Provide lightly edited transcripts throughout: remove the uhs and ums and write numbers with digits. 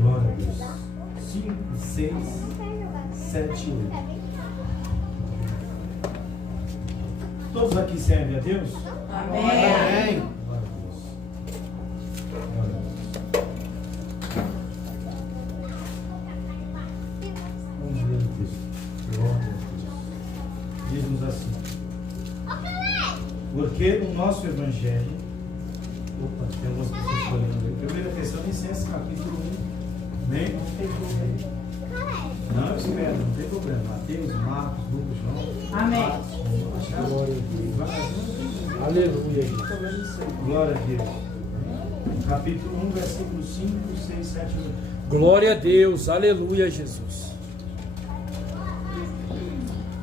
Glória a Deus. 5, 6, 7, 8. Todos aqui servem a Deus? Amém. Glória a Deus. Glória a Deus. Vamos ler o texto. Glória a Deus. Diz-nos assim. Porque no nosso Evangelho, opa, tem algumas pessoas olhando aí. 1 Tessalonicenses, capítulo 1. Bem? Não, eu espero, não tem problema. Mateus, Marcos, Lucas, João. Amém. Glória a Deus. Aleluia. Glória a Deus. Capítulo 1, versículo 5, 6, 7, 8. Glória a Deus. Aleluia, Jesus.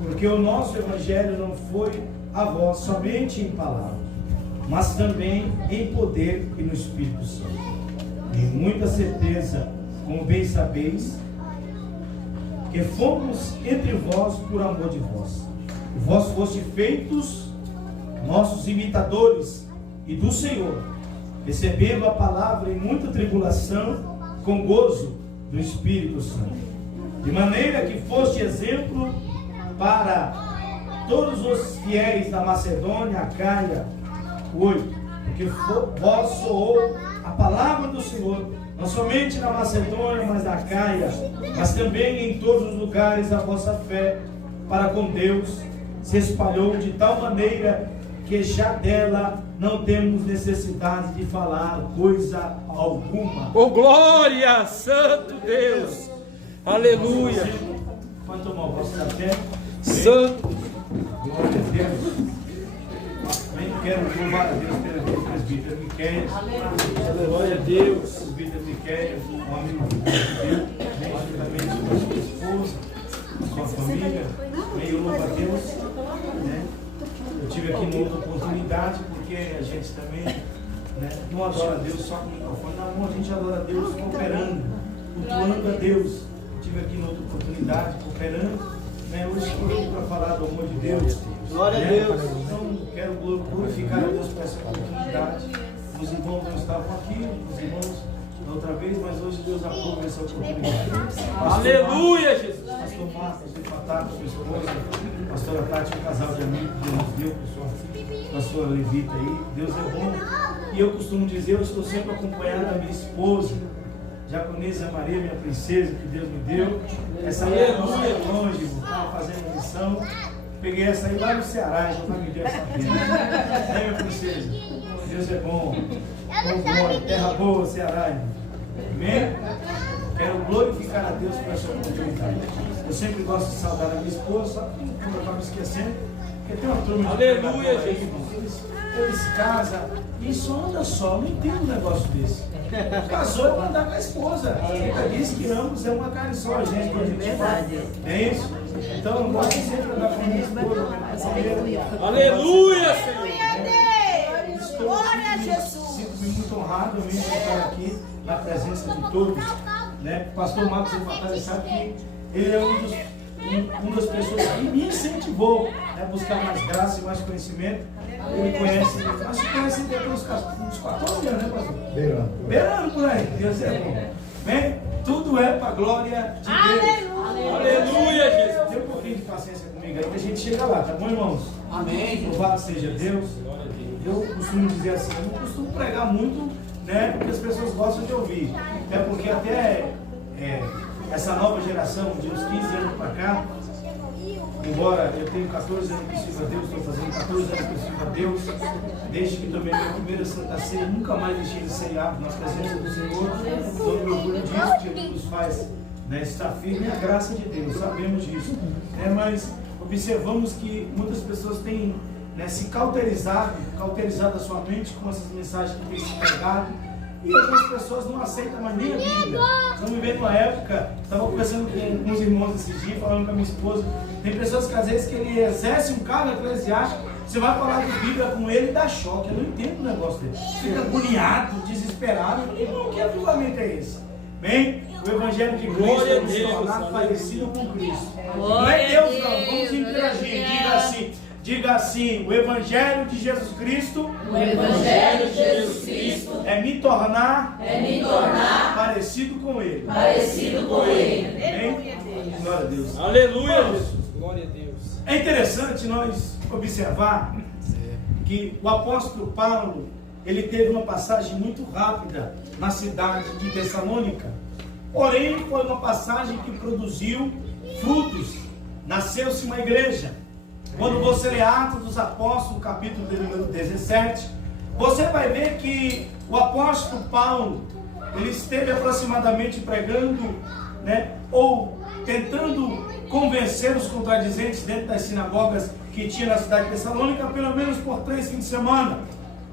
Porque o nosso Evangelho não foi a vós somente em palavra, mas também em poder e no Espírito Santo. Em muita certeza, como bem sabeis, que fomos entre vós por amor de vós. E vós foste feitos nossos imitadores e do Senhor, recebendo a palavra em muita tribulação, com gozo do Espírito Santo. De maneira que foste exemplo para todos os fiéis da Macedônia, Acaia. 8. Porque vós soou a palavra do Senhor, não somente na Macedônia, mas na Acaia, mas também em todos os lugares a vossa fé para com Deus se espalhou de tal maneira que já dela não temos necessidade de falar coisa alguma. Oh, glória, Santo Deus. Aleluia. Quanto mal posso até Santo. glória a Deus. Também quero louvar a Deus pela vida do presbítero Miqueias. Glória a Deus. Presbítero Miqueias, um amigo de Deus, juntamente com a sua esposa, com a família. Eu louvo a Deus. Né? Eu tive aqui uma outra oportunidade, porque a gente também, né, não adora a Deus só com o microfone na mão, a gente adora a Deus cooperando, cultuando a Deus. Eu tive aqui uma outra oportunidade, cooperando. Hoje estou aqui para falar do amor de Deus. Glória a Deus. Então, quero glorificar a Deus por essa oportunidade. Os irmãos não estavam aqui, os irmãos da outra vez, mas hoje Deus aprova essa oportunidade. Aleluia, Jesus. Pastor Marcos, o Patato, sua esposa, pastora Tati, um casal de amigos que Deus nos deu com a sua levita aí. Deus é bom. E eu costumo dizer, eu estou sempre acompanhado da minha esposa, Diaconisa Maria, minha princesa, que Deus me deu. Essa mulher não é longe, estava fazendo missão. Peguei essa aí lá no Ceará, já vai me ver essa pena. Minha princesa, Deus é bom. Bom, terra boa, Ceará. Irmão. Amém? Quero glorificar a Deus por essa oportunidade. Eu sempre gosto de saudar a minha esposa, só que quando eu acabo esquecendo, porque tem uma turma de Aleluia, aí, irmão. Eles casam e só anda só, não entendo um negócio desse. Casou para andar com a esposa. A Bíblia diz que ambos é uma carne só, gente. Quando a gente fala. É isso? Então eu gosto sempre de andar com a minha esposa. Aleluia, Senhor. Glória a Jesus. Sinto-me muito honrado mesmo de estar aqui na presença de todos. Né? O pastor Marcos Fatale sabe que ele é uma das pessoas que me incentivou a buscar mais graça e mais conhecimento. Ele conhece, mas se conhece depois uns 14 anos, né, pastor? Beirando por aí, Deus é bom. Bem, tudo é para a glória de Deus. Aleluia, Jesus. Tem um pouquinho de paciência comigo aí que a gente chega lá, tá bom, irmãos? Amém. Louvado seja Deus. Eu costumo dizer assim, eu não costumo pregar muito, né, porque as pessoas gostam de ouvir. É porque até essa nova geração, de uns 15 anos para cá, embora eu tenha 14 anos que sirvo a Deus, estou fazendo 14 anos que sirvo a Deus, desde que tomei minha primeira Santa Ceia, nunca mais deixei de ceiar na presença do Senhor. Estou me orgulho disso, que Ele nos faz, né, estar firme, a graça de Deus, sabemos disso. Mas observamos que muitas pessoas têm, né, se cauterizado a sua mente com essas mensagens que têm se pregado. E algumas pessoas não aceitam mais nem a Bíblia. Estamos vivendo uma época, estava conversando com uns irmãos esses dias, falando com a minha esposa. Tem pessoas que às vezes que ele exerce um cargo eclesiástico, você vai falar de Bíblia com ele e dá choque. Eu não entendo o negócio dele. Fica agoniado, desesperado. Irmão, que avivamento é esse? Bem, o Evangelho de Cristo é nos tornar parecido com Cristo. Não é Deus não, vamos interagir. Diga assim, o Evangelho de Jesus Cristo O Evangelho de Jesus Cristo é me tornar parecido com Ele. Amém? Glória a Deus. Aleluia, Jesus. Glória a Deus. É interessante nós observar que o apóstolo Paulo, ele teve uma passagem muito rápida na cidade de Tessalônica. Porém, foi uma passagem que produziu frutos. Nasceu-se uma igreja. Quando você lê Atos dos Apóstolos, capítulo número 17, você vai ver que o apóstolo Paulo, ele esteve aproximadamente pregando, ou tentando convencer os contradizentes dentro das sinagogas que tinha na cidade de Tessalônica, pelo menos por 3 fins de semana.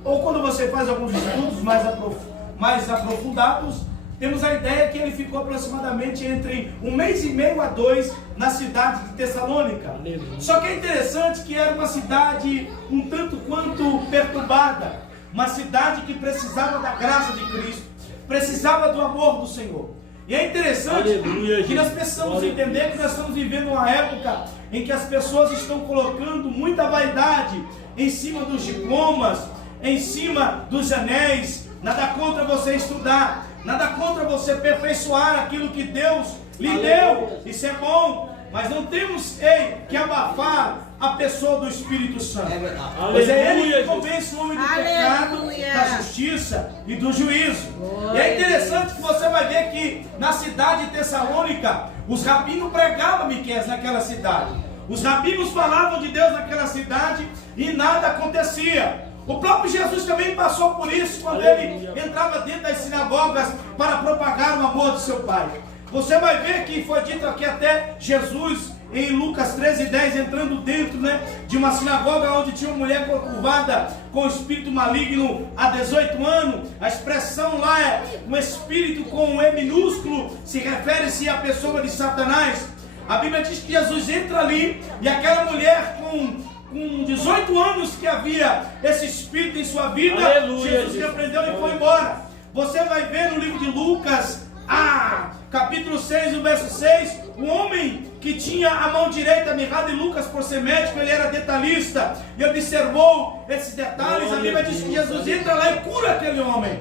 Ou quando você faz alguns estudos mais aprofundados, temos a ideia que ele ficou aproximadamente entre 1 mês e meio a 2 na cidade de Tessalônica. Só que é interessante que era uma cidade um tanto quanto perturbada, uma cidade que precisava da graça de Cristo, precisava do amor do Senhor. E é interessante que nós precisamos entender que nós estamos vivendo uma época em que as pessoas estão colocando muita vaidade em cima dos diplomas, em cima dos anéis. Nada contra você estudar, nada contra você aperfeiçoar aquilo que Deus lhe deu. Isso é bom, mas não temos que abafar a pessoa do Espírito Santo. Pois é Ele que convence o homem do pecado, da justiça e do juízo. E é interessante que você vai ver que na cidade de Tessalônica, os rabinos pregavam Miqueias naquela cidade. Os rabinos falavam de Deus naquela cidade e nada acontecia. O próprio Jesus também passou por isso quando ele entrava dentro das sinagogas para propagar o amor do seu Pai. Você vai ver que foi dito aqui até Jesus em Lucas 13:10, entrando dentro de uma sinagoga onde tinha uma mulher curvada com espírito maligno há 18 anos. A expressão lá é um espírito com um E minúsculo, se refere-se à pessoa de Satanás. A Bíblia diz que Jesus entra ali e aquela mulher com 18 anos que havia esse espírito em sua vida, Jesus repreendeu e foi embora. Você vai ver no livro de Lucas, capítulo 6, o verso 6, um homem que tinha a mão direita mirrada em Lucas por ser médico, ele era detalhista e observou esses detalhes. A Bíblia diz que Jesus entra lá e cura aquele homem.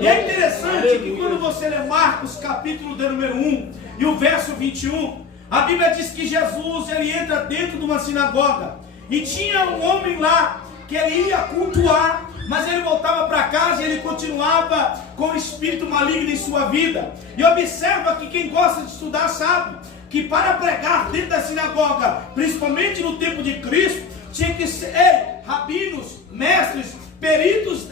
E é interessante que quando você lê Marcos, capítulo de número 1 e o verso 21, a Bíblia diz que Jesus ele entra dentro de uma sinagoga. E tinha um homem lá que ele ia cultuar, mas ele voltava para casa e ele continuava com o espírito maligno em sua vida. E observa que quem gosta de estudar sabe que para pregar dentro da sinagoga, principalmente no tempo de Cristo, tinha que ser rabinos, mestres, peritos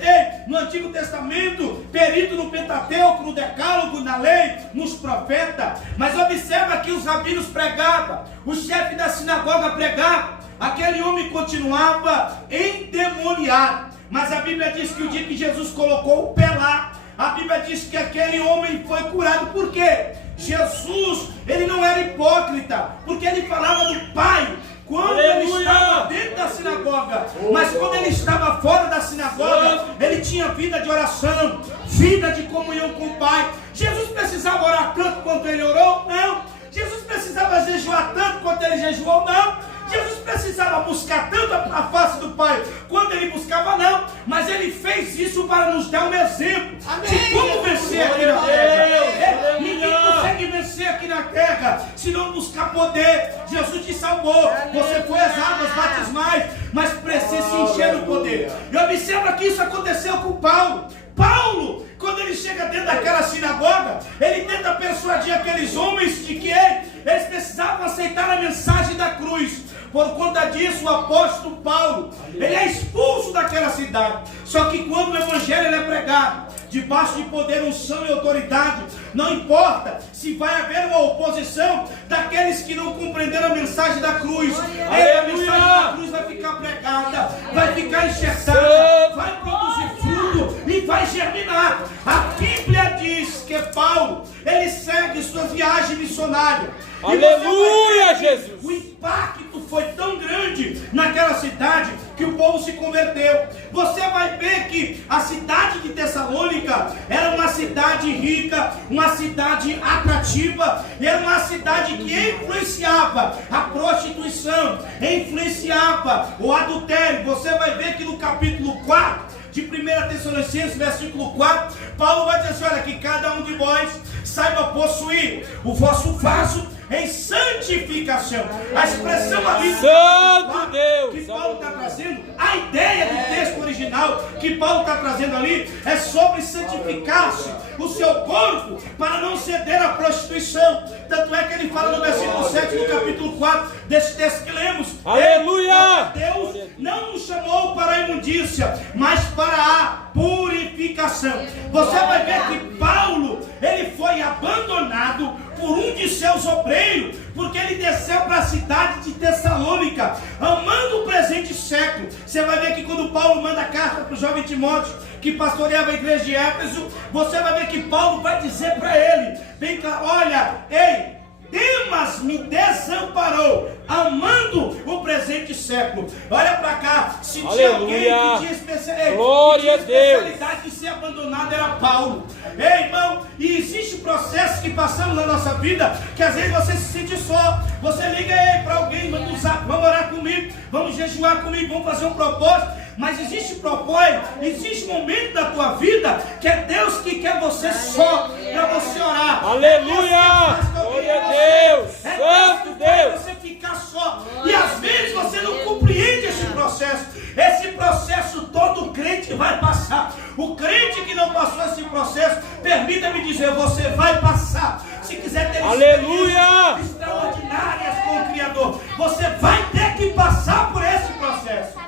no Antigo Testamento, perito no Pentateuco, no Decálogo, na lei, nos profetas. Mas observa que os rabinos pregavam, o chefe da sinagoga pregava, aquele homem continuava endemoniado. Mas a Bíblia diz que o dia que Jesus colocou o pé lá, a Bíblia diz que aquele homem foi curado. Por quê? Jesus, ele não era hipócrita, porque ele falava do Pai quando ele estava dentro da sinagoga, mas quando ele estava fora da sinagoga, ele tinha vida de oração, vida de comunhão com o Pai. Jesus precisava orar tanto quanto ele orou? Não. Jesus precisava jejuar tanto quanto ele jejuou? Não. Jesus precisava buscar tanto a face do Pai quando ele buscava? Não. Mas ele fez isso para nos dar um exemplo de como vencer aqui na terra. Ninguém consegue vencer aqui na terra se não buscar poder. Jesus te salvou, você foi às águas batismais, mas precisa se encher do poder. E observa que isso aconteceu com Paulo. Paulo, quando ele chega dentro daquela sinagoga, ele tenta persuadir aqueles homens de que eles precisavam aceitar a mensagem da cruz. Por conta disso, o apóstolo Paulo, ele é expulso daquela cidade. Só que quando o evangelho é pregado, debaixo de poder, unção e autoridade, não importa se vai haver uma oposição daqueles que não compreenderam a mensagem da cruz. A mensagem da cruz vai ficar pregada, vai ficar enxertada, vai produzir fruto e vai germinar. A Bíblia diz que Paulo, ele segue suas viagens missionárias. Aleluia, Jesus! O impacto foi tão grande naquela cidade que o povo se converteu. Você vai ver que a cidade de Tessalônica era uma cidade rica, uma cidade atrativa, era uma cidade que influenciava a prostituição, influenciava o adultério. Você vai ver que no capítulo 4 de 1 Tessalonicenses, versículo 4, Paulo vai dizer assim, olha, que cada um de vós saiba possuir o vosso vaso em santificação. A expressão ali Santo Deus, que Paulo está trazendo, a ideia do texto original que Paulo está trazendo ali é sobre santificar-se o seu corpo para não ceder à prostituição. Tanto é que ele fala no versículo 7 do capítulo 4 desse texto que lemos. Aleluia! Deus não nos chamou para a imundícia, mas para a purificação. Você vai ver que Paulo, ele foi abandonado por um de seus obreiros, porque ele desceu para a cidade de Tessalônica, amando o presente século. Você vai ver que quando Paulo manda a carta para o jovem Timóteo, que pastoreava a igreja de Éfeso, você vai ver que Paulo vai dizer para ele, bem claro, olha, ei, Demas me desamparou, amando o presente século. Olha para cá, se tinha alguém que tinha especialidade de ser abandonado, era Paulo. Ei, irmão, e existe processo que passamos na nossa vida, que às vezes você se sente só. Você liga para alguém, manda um zap, vamos orar comigo, vamos jejuar comigo, vamos fazer um propósito. Mas existe propósito, existe momento da tua vida que é Deus que quer você só para você orar. Aleluia! Glória a Deus! Santo Deus! Você ficar só. E às vezes você não compreende esse processo. Esse processo todo crente vai passar. O crente que não passou esse processo, permita-me dizer, você vai passar. Se quiser ter aleluia, extraordinárias com o Criador, você vai ter que passar por esse processo.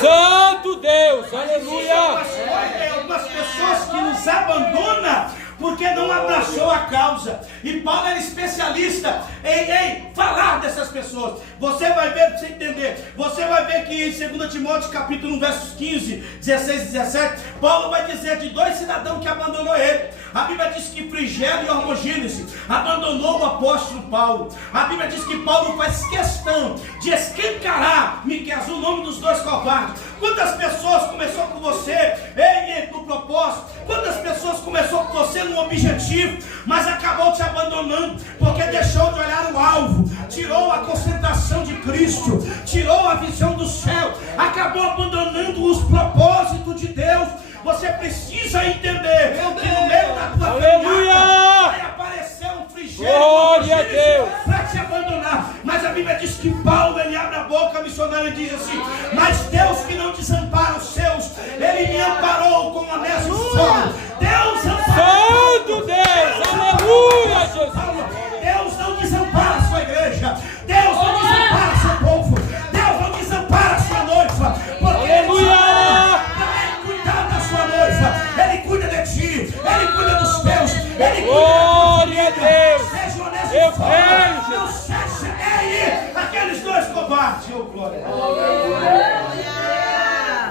Santo Deus, aleluia. Algumas pessoas que nos abandonam porque não abraçou a causa. E Paulo era especialista em falar dessas pessoas. Você vai ver, para você entender, você vai ver que em 2 Timóteo capítulo 1, versos 15, 16 e 17, Paulo vai dizer de dois cidadãos que abandonou ele. A Bíblia diz que Frigério e Hermogênese abandonou o apóstolo Paulo. A Bíblia diz que Paulo faz questão de escancarar, Miqueias, o nome dos dois covardes. Quantas pessoas começou com você no propósito? Quantas pessoas começou com você no objetivo, mas acabou te abandonando, porque deixou de olhar o alvo, tirou a concentração de Cristo, tirou a visão do céu, acabou abandonando os propósitos de Deus. Você precisa entender que no meio da tua caminhada vai aparecer um Frigério para te abandonar. Mas a Bíblia diz que Paulo, ele abre a boca missionária e diz assim, mas Deus que não desampara os seus, ele me amparou com a mesa do solo. Deus ampara. Santo Deus, aleluia, Jesus. Deus não desampara a sua igreja. Deus não desampara seu povo. Deus não desampara a sua noiva. Porque aleluia. Ele cuida da sua noiva. Ele cuida de ti. Ele cuida dos teus. Ele cuida glória da tua vida. a Deus. Seja honesto. Eu creio, não seja aqueles dois covardes. Glória a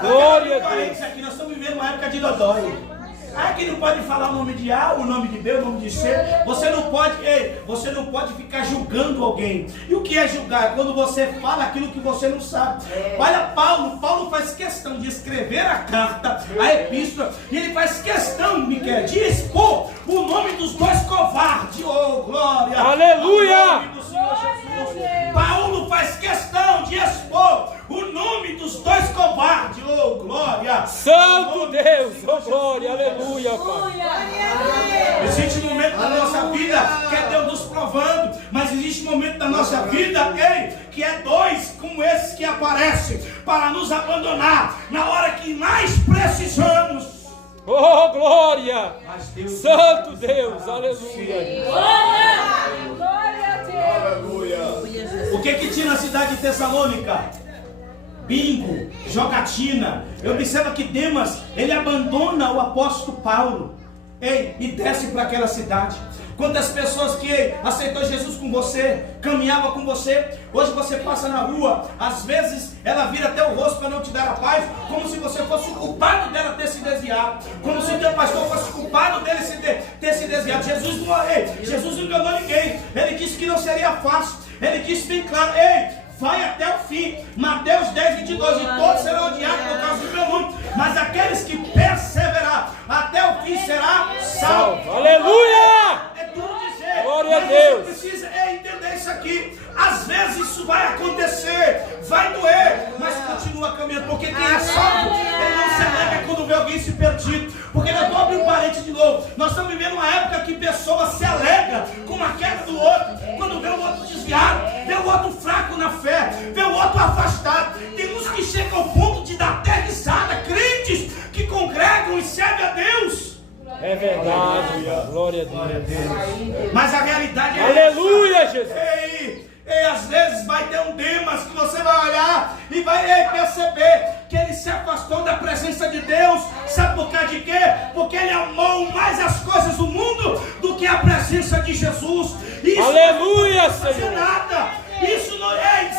Deus. Glória a Deus. Aqui nós estamos vivendo uma época de dodói. Aqui não pode falar o nome de A, o nome de B, o nome de C. Você não pode ficar julgando alguém. E o que é julgar? Quando você fala aquilo que você não sabe. Olha, Paulo faz questão de escrever a carta, a epístola, e ele faz questão, Miqueias, de expor o nome dos dois covardes. Oh, glória! Aleluia! Ao nome do Senhor Jesus. Paulo faz questão de expor o nome dos dois covardes. Oh, glória! Santo Deus, oh, glória, aleluia, Pai. Existe um momento da nossa vida que é Deus nos provando, mas existe um momento da nossa vida, que é dois como esses que aparecem para nos abandonar na hora que mais precisamos. Oh, glória! Deus, Santo Deus, aleluia! Glória a Deus! O que tinha na cidade de Tessalônica? Bingo, jogatina. Observa que Demas, ele abandona o apóstolo Paulo e desce para aquela cidade. Quantas pessoas que aceitou Jesus com você, caminhava com você, hoje você passa na rua, às vezes ela vira até o rosto para não te dar a paz, como se você fosse o culpado dela ter se desviado, como se o teu pastor fosse o culpado dele ter se desviado. Jesus não enganou ninguém. Ele disse que não seria fácil. Ele disse bem claro, vai até o fim. Mateus 10, 22, e todos serão odiados por causa do meu nome, mas aqueles que perseverar até o fim será salvo. Aleluia! É tudo dizer. Glória a Deus. Você precisa entender isso aqui. Às vezes isso vai acontecer, vai doer, mas continua caminhando, porque quem é salvo, ele não se alega não vê alguém se perdido. Porque eu estou abrindo parede de novo. Nós estamos vivendo uma época que pessoas se alegram com uma queda do outro. Quando vê o outro desviado, vê o outro fraco na fé, vê o outro afastado. Tem uns que chegam ao ponto de dar até risada, crentes que congregam e servem a Deus. É verdade. Glória a Deus. Mas a realidade é Aleluia, Jesus. Ei, às vezes vai ter um Demas que você vai olhar e vai perceber que ele se afastou da presença de Deus. Sabe por causa de quê? Porque ele amou mais as coisas do mundo do que a presença de Jesus. Isso Aleluia, não vai fazer Senhor. nada. Isso não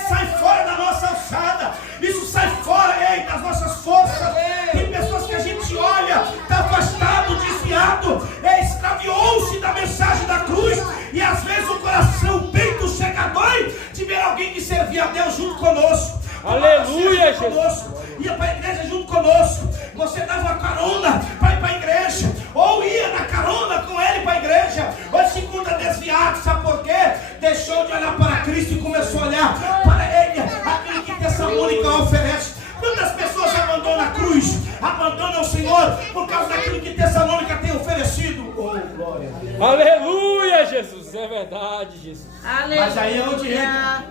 sai fora da nossa alçada. Isso sai fora das nossas forças. Tem pessoas que a gente olha, está afastado, desviado, extraviou-se da mensagem da cruz. E às vezes o coração, o peito chega a dói de ver alguém que servia a Deus junto conosco. Aleluia, Jesus. Ia para a igreja junto conosco. Você dava uma carona para ir para a igreja, ou ia na carona com ele para a igreja. Ou segunda desviado, sabe por quê? Deixou de olhar para Cristo e começou a olhar para ele, aquilo que Tessalônica oferece. Quantas pessoas abandonam a cruz, abandonam o Senhor por causa daquilo que Tessalônica tem oferecido? Oh, glória a Deus. Aleluia, Jesus. É verdade, Jesus. Aleluia. Mas aí é onde entra,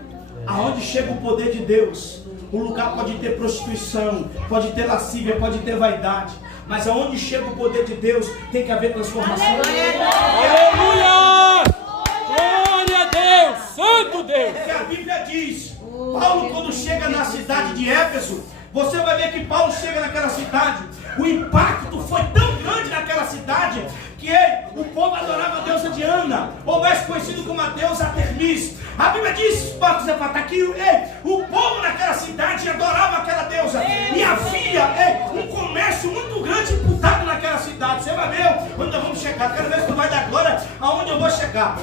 aonde chega o poder de Deus. O lugar pode ter prostituição, pode ter lascívia, pode ter vaidade, mas aonde chega o poder de Deus tem que haver transformação. Aleluia! Glória a Deus! Santo Deus! Porque a Bíblia diz, Paulo quando chega na cidade de Éfeso, você vai ver que Paulo chega naquela cidade, o impacto foi tão grande naquela cidade que o povo adorava a deusa Diana, ou mais conhecido como a deusa Termis. A Bíblia diz, Marcos Zefata, que o povo naquela cidade adorava aquela deusa, e havia um comércio muito grande imputado naquela cidade. Você vai ver onde nós vamos chegar, quero ver se tu vai dar glória aonde eu vou chegar.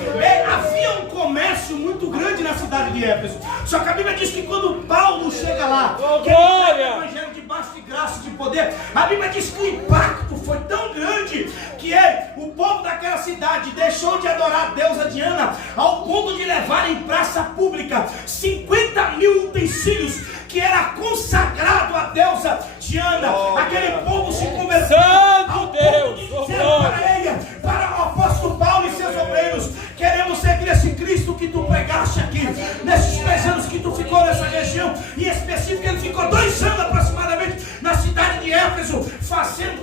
Havia um comércio muito grande na cidade de Éfeso, só que a Bíblia diz que quando Paulo chega lá, que ele prega o evangelho debaixo de graça e de poder, a Bíblia diz que o impacto foi tão grande que o povo daquela cidade deixou de adorar a deusa Diana ao ponto de levar em praça pública 50 mil utensílios que era consagrado à deusa Diana. Aquele povo se converteu ao ponto de dizer para ele, para o apóstolo Paulo e seus obreiros: queremos seguir esse Cristo que tu pregaste aqui nesses 3 anos que tu ficou nessa região. Em específico, ele ficou 2 anos aproximadamente na cidade de Éfeso fazendo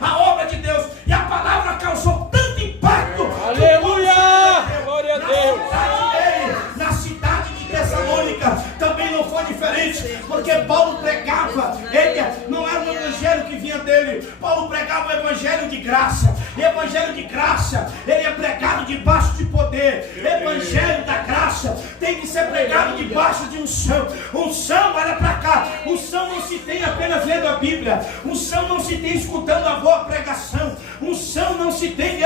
a obra de Deus, e a palavra causou tanto impacto. Aleluia! Glória a Deus! Na cidade de Tessalônica também não foi diferente, porque Paulo pregava, não era um evangelho que vinha dele, Paulo pregava o evangelho de graça. Evangelho de graça, ele é pregado debaixo de poder. Evangelho da graça tem que ser pregado debaixo de unção. Unção, olha para cá, unção não se tem apenas lendo a Bíblia, unção não se tem escutando a boa pregação, unção não se tem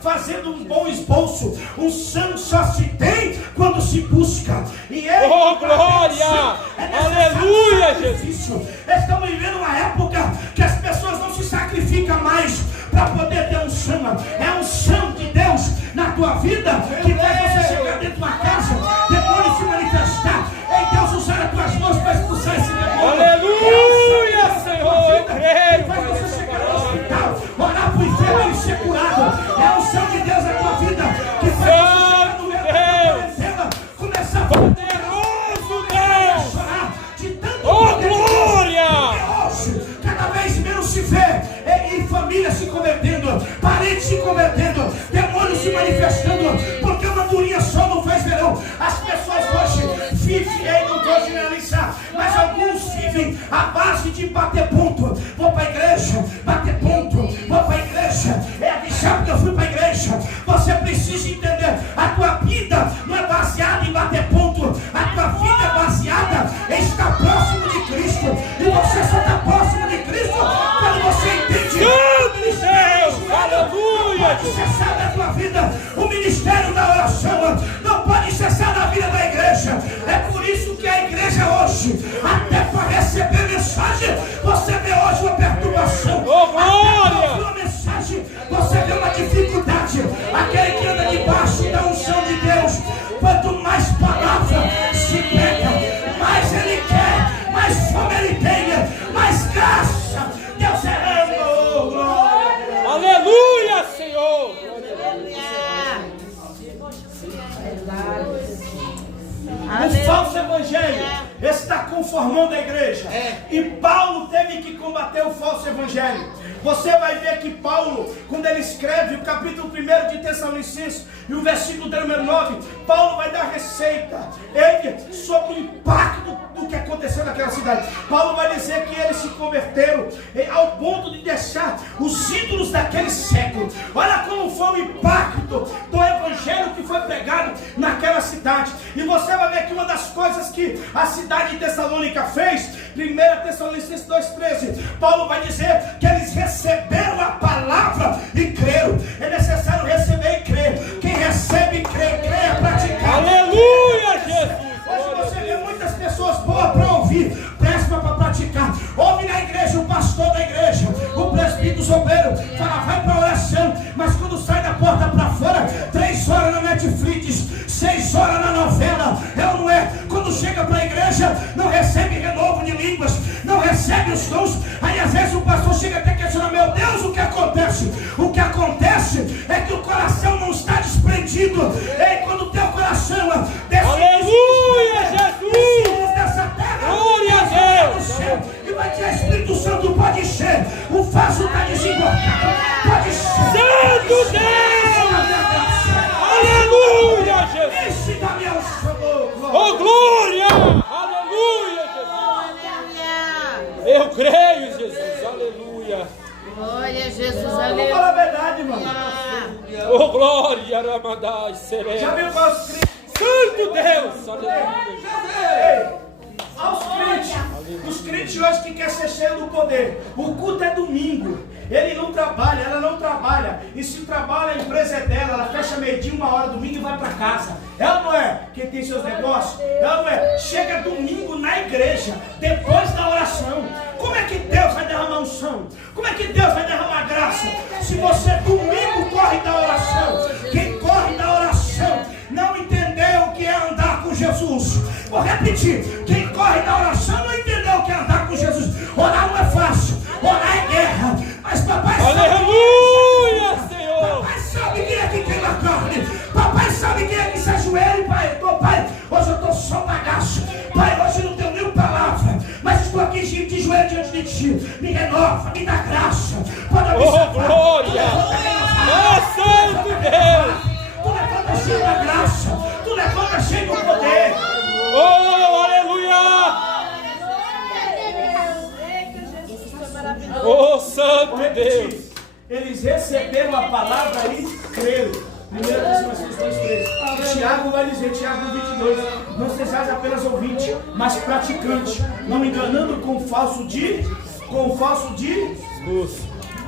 fazendo um bom esboço, unção só se tem quando se busca. E oh, glória! Aleluia, Jesus! Estamos vivendo uma época que as pessoas não se sacrificam mais para poder ter unção. É unção de Deus na tua vida que faz você chegar dentro de uma casa, demônio se manifestar, Deus usar as tuas mãos para expulsar esse demônio. Aleluia, Senhor! Eu creio, faz Pai, você chegar no hospital, orar para o enfermo e ser curado. É a unção de Deus na tua vida que faz você chegar no meio da quarentena, começar a poderoso Deus, chorar de tanto oh, glória! Cada vez menos se vê em família se convertendo, parentes se convertendo, demônios se manifestando, porque uma andorinha só não faz verão. As pessoas hoje vivem, não vou generalizar, mas alguns vivem à base de bater ponto. Vou para a igreja, bater ponto, vou para a igreja, avisar porque eu fui para a igreja. Você precisa entender, a tua vida não é baseada em bater ponto, a tua vida é baseada em estar próximo de Cristo, e você só está próximo de Cristo quando você entende. Deus, aleluia! Pode cessar na tua vida o ministério da oração, não pode cessar na vida da igreja. É por isso que a igreja hoje, até para receber mensagem, você vê hoje uma perturbação. Oh, glória! Uma mensagem, você vê uma dificuldade. Aquele que anda debaixo da unção de Deus, quanto mais palavra se pega, mais ele quer, mais fome ele tem, mais graça. Deus é O falso evangelho está conformando a igreja. E Paulo teve que combater o falso evangelho. Você vai ver que Paulo, quando ele escreve o capítulo 1 de Tessalonicenses e o versículo número 9, Paulo vai dar receita sobre o impacto do que aconteceu naquela cidade. Paulo vai dizer que eles se converteram ao ponto de deixar os ídolos daquele século. Olha como foi o impacto do evangelho que foi pregado naquela cidade. E você vai ver que uma das coisas que a cidade de Tessalônica fez, 1 Tessalonicenses 2,13, Paulo vai dizer que eles receberam a palavra e creram. É necessário receber e crer. Quem recebe e crê, é praticar. Aleluia, Jesus. Hoje você vê muitas pessoas boas para ouvir, péssimas para praticar. Ouve na igreja o pastor da igreja, o presbítero, o obreiro, fala, vai para a oração, mas quando sai da porta para fora, 3 horas na Netflix, 6 horas na novela, é ou não é? Quando chega para a igreja, não recebe renovo de línguas, não recebe os dons. Aí às vezes o pastor chega até questionar, meu Deus, o que acontece? O que acontece é que o coração não está desprendido. E quando o teu coração aleluia, Jesus! dessa terra, glória a Deus! E vai dizer, Espírito Santo, pode ser, o vaso está desengordado, pode ser. Santo Deus! Aleluia, Jesus! Esse da minha Oh, glória! Aleluia, Jesus! Eu creio, Jesus! Aleluia! Glória, Jesus, Vamos aleluia. falar a verdade, irmão. Oh, glória! Ramadai, serena! Já viu qual os crentes? Santo Deus! Aleluia! Aos crentes, os crentes hoje que querem ser cheios do poder. O culto é domingo. Ele não trabalha, ela não trabalha. E se trabalha, a empresa é dela. Ela fecha meio-dia, 1 hora, domingo e vai para casa. É ou não é? Quem tem seus negócios? É ou não é? Chega domingo na igreja, depois da oração. Como é que Deus vai derramar unção? Como é que Deus vai derramar graça? Se você domingo corre da oração. Quem corre da oração não entendeu o que é andar com Jesus. Vou repetir. Quem corre da oração não entendeu o que é andar com Jesus. Orar não é fácil. Orar é guerra. Mas papai sabe. Aleluia, Senhor! Papai sabe quem é que queima a carne. Papai sabe quem é que se ajoelha. Pai, hoje eu estou só bagaço. Pai, hoje não tenho nem palavra. Mas estou aqui de joelho diante de ti. Me renova, me dá graça. Pode Oh, glória! Oh, Santo Deus! Tu levanta cheio da graça. Tu levanta cheio do poder. Oh, aleluia! Oh, Santo Deus! Eles receberam a palavra e creram. 1 Tessalonicenses 2,13. Tiago vai dizer, Tiago 22, não sejais apenas ouvinte, mas praticante, não enganando com o falso de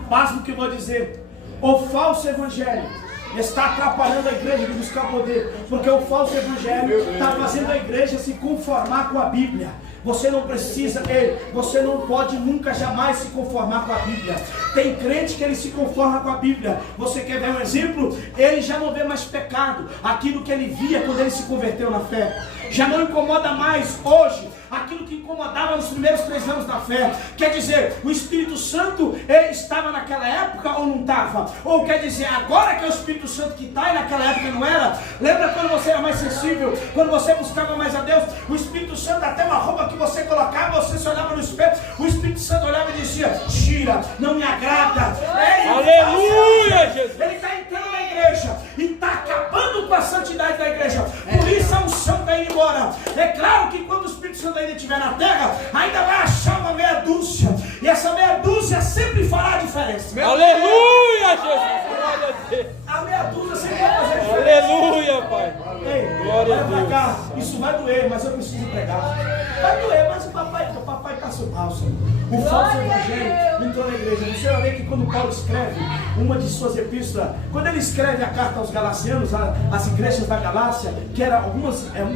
pasmo que eu vou dizer. O falso evangelho está atrapalhando a igreja de buscar poder, porque o falso evangelho está fazendo a igreja se conformar com a Bíblia. Você não precisa, você não pode nunca, jamais se conformar com a Bíblia. Tem crente que ele se conforma com a Bíblia. Você quer ver um exemplo? Ele já não vê mais pecado. Aquilo que ele via quando ele se converteu na fé já não incomoda mais hoje aquilo que incomodava nos primeiros 3 anos da fé. Quer dizer, o Espírito Santo estava naquela época ou não estava? Ou quer dizer, agora que é o Espírito Santo que está e naquela época não era? Lembra quando você era mais sensível, quando você buscava mais a Deus? O Espírito Santo, até uma roupa que você colocava, você se olhava no espelho, o Espírito Santo olhava e dizia, tira, não me agrada. Aleluia, Jesus! Ele está entrando na igreja e está acabando com a santidade da igreja. Por isso a unção está indo embora. É claro que quando o Espírito Santo ainda estiver na terra, ainda vai achar uma meia dúzia. E essa meia dúzia sempre fará a diferença. Aleluia, Jesus! Glória a Deus! A meia dúzia sempre vai fazer a diferença. Aleluia, Pai! Ei, Glória a olha pra Deus. cá. Isso vai doer, mas eu preciso pregar. Vai doer, mas o papai passa o bálsamo. O falso evangelho entrou na igreja. Você vai ver que quando Paulo escreve uma de suas epístolas, quando ele escreve a carta aos Galacianos, as igrejas da Galácia, que eram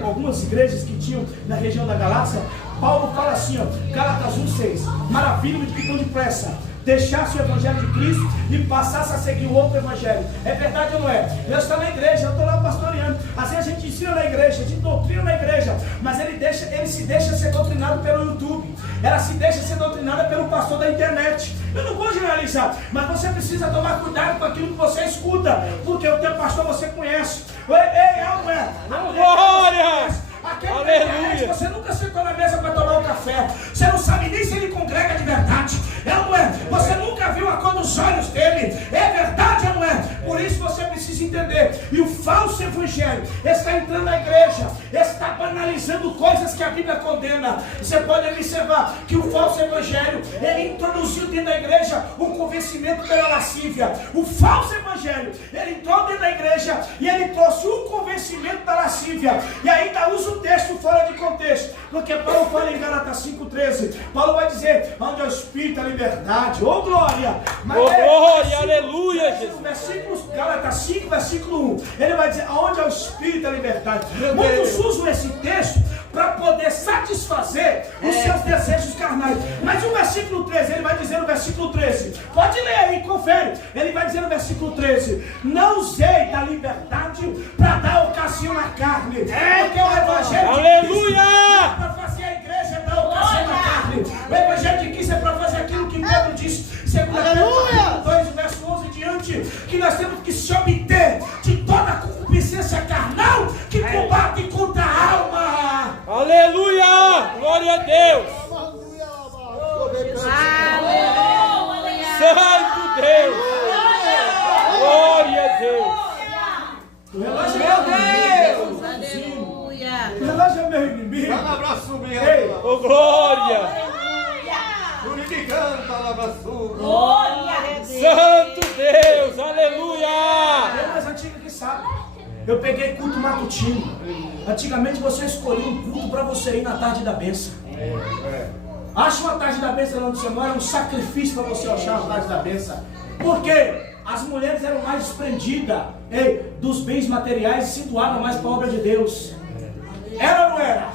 algumas igrejas que tinham na região da Galácia, Paulo fala assim, ó, Gálatas 1,6, maravilha de que tão depressa deixasse o evangelho de Cristo e passasse a seguir o outro evangelho. É verdade ou não é? Eu estou na igreja, eu estou lá pastoreando. Às vezes a gente ensina na igreja, a gente doutrina na igreja, mas ele se deixa ser doutrinado pelo YouTube. Ela se deixa ser doutrinada pelo pastor da internet. Eu não vou generalizar, mas você precisa tomar cuidado com aquilo que você escuta, porque o teu pastor você conhece. Glória! Aquele Aleluia! você nunca sentou na mesa para tomar um café. Você não sabe nem se ele congrega de verdade. É ou não é? Você nunca viu a cor dos olhos dele. É verdade ou não é? Por isso você precisa entender. E o falso evangelho está entrando na igreja, está banalizando coisas que a Bíblia condena. Você pode observar que o falso evangelho, ele introduziu dentro da igreja o convencimento pela lascívia. O falso evangelho, ele entrou dentro da igreja e ele trouxe o convencimento da lascívia. E ainda usa o texto fora de contexto, porque Paulo fala em Gálatas 5,13. Paulo vai dizer: onde é o Espírito, a liberdade. Ô glória! Mas glória, aleluia, Jesus. Versículo Gálatas 5, versículo 1. Ele vai dizer: onde é o Espírito, a liberdade. Muitos usam esse texto para poder satisfazer os seus desejos carnais. Mas o versículo 13, ele vai dizer no versículo 13. Pode ler aí, confere. Ele vai dizer no versículo 13: não usei da liberdade para dar ocasião à carne. Porque o evangelho aleluia! é para fazer a igreja dar ocasião à carne. O evangelho de Cristo é para fazer aquilo que Pedro disse, segundo Pedro 2, verso 11 diante, que nós temos que se obter de toda a concupiscência carnal que combate contra a alma. Aleluia! Glória a Deus! Santo Deus! Glória a Deus! O relógio é meu Deus! Aleluia! O relógio é meu inimigo. Ei, Oh, glória! Santo Deus! Aleluia! é mais antiga que sabe. Eu peguei culto matutino. Antigamente você escolhia um culto para você ir na tarde da bênção. Acha uma tarde da bênção onde você mora, um sacrifício para você achar uma tarde da bênção. Por quê? As mulheres eram mais desprendidas dos bens materiais e se doavam mais para a obra de Deus. Era ou não era?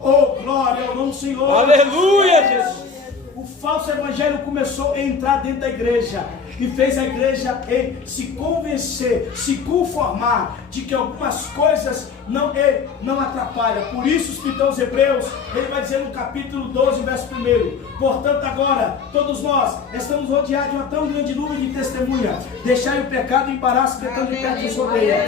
Oh, glória ao nome do Senhor. Aleluia, Jesus! O falso evangelho começou a entrar dentro da igreja e fez a igreja se convencer, se conformar de que algumas coisas não atrapalham. Por isso, escritor aos Hebreus, ele vai dizer no capítulo 12, verso 1: portanto, agora, todos nós estamos rodeados de uma tão grande nuvem de testemunha. Deixai o pecado e o embaraço que é tão de perto nos rodeia.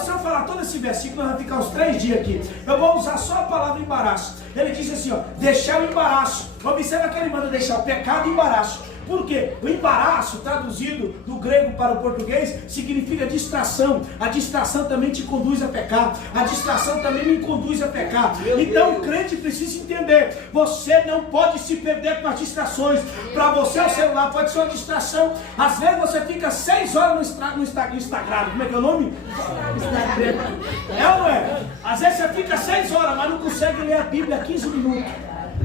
Se eu falar todo esse versículo, nós vamos ficar uns 3 dias aqui. Eu vou usar só a palavra embaraço. Ele diz assim: deixar o embaraço. Observa que ele manda deixar o pecado e o embaraço. Por quê? O embaraço, traduzido do grego para o português, significa distração. A distração também te conduz a pecar. A distração também me conduz a pecar. Então o crente precisa entender: você não pode se perder com as distrações. Para você o celular pode ser uma distração. Às vezes você fica 6 horas no Instagram. Como é que é o nome? É ou não é? Às vezes você fica 6 horas, mas não consegue ler a Bíblia 15 minutos.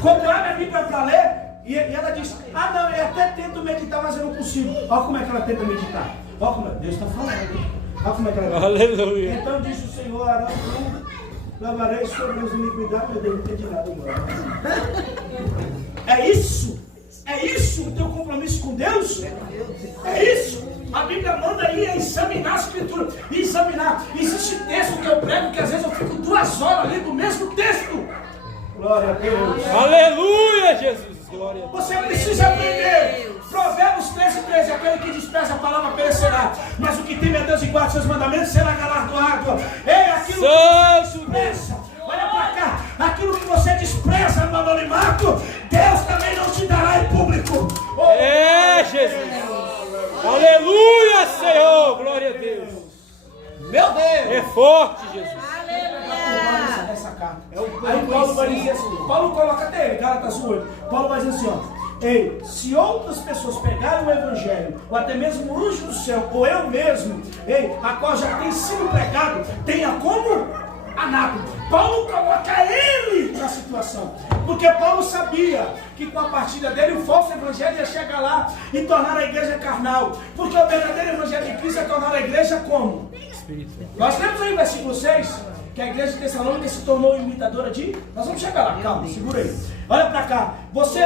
Quando abre a Bíblia para ler, e ela diz: ah não, eu até tento meditar, mas eu não consigo. Olha como é que ela tenta meditar. Olha como Deus está falando. Olha como é que ela Aleluia! Então disse o Senhor: Arão, lavarei sobre as iniquidades, eu devo ter de nada agora. É isso? É isso o teu compromisso com Deus? É isso? A Bíblia manda ir examinar a Escritura. Examinar. Existe texto que eu prego que às vezes eu fico 2 horas lendo o mesmo texto. Glória a Deus. Aleluia, Jesus. Glória a Deus. Você precisa aprender. Provérbios 13:13. Aquele que despreza a palavra perecerá, mas o que teme a Deus e guarda seus mandamentos será galardoado. É aquilo que você despreza. Olha para cá. Aquilo que você despreza no anonimato, Deus também não te dará em público. Oh, é, Jesus. Aleluia, Senhor. Glória a Deus. Meu Deus. É forte, Jesus. Essa carta. Aí Paulo vai dizer assim, Paulo coloca até ele, Gálatas 8. Paulo vai dizer assim, ó: ei, se outras pessoas pegarem o evangelho, ou até mesmo o anjo do céu, ou eu mesmo, a qual já tem sido pregado, tenha como anátema. Paulo coloca ele na situação, porque Paulo sabia que com a partida dele o falso evangelho ia chegar lá e tornar a igreja carnal, porque o verdadeiro evangelho de Cristo é tornar a igreja como? Espiritual. Nós temos aí o versículo 6, que a igreja de Tessalônica se tornou imitadora de... Nós vamos chegar lá, calma, segura aí. Olha para cá. Você